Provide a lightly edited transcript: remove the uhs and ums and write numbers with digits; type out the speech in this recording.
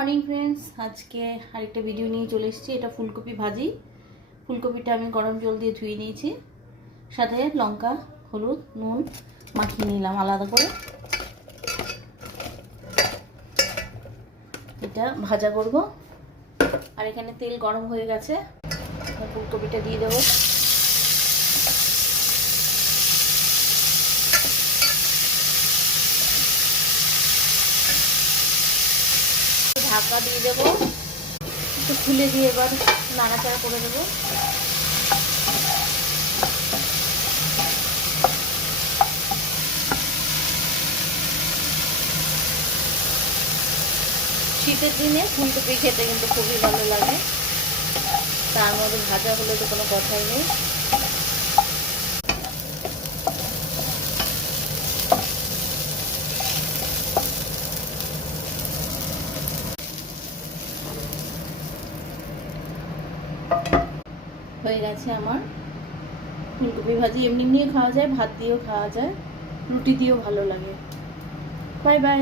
Morning friends, আজকে আরেকটা video নিয়ে চলে এসেছি। এটা ফুলকপি ভাজি। ফুলকপিটা আমি গরম জল দিয়ে ধুয়ে নিয়েছি, সাথে লঙ্কা, হলুদ, নুন মাখিয়ে নিলাম আলাদা করে। এটা ভাজা করব। আর এখানে তেল গরম হয়ে গেছে, ফুলকপিটা দিয়ে দেবো। ঢাকা দিয়ে দেবো, একটু খুলে দিয়ে এবার নাড়াচাড়া করে দেবো। শীতের দিনে ফুলকপি খেতে কিন্তু খুবই ভালো লাগে, তার মধ্যে ভাজা হলে তো কোনো কথাই নেই। হয়ে গেছে আমার ফুলকপি ভাজি। এমনি এমনিও খাওয়া যায়, ভাত দিয়েও খাওয়া যায়, রুটি দিয়েও ভালো লাগে। Bye bye.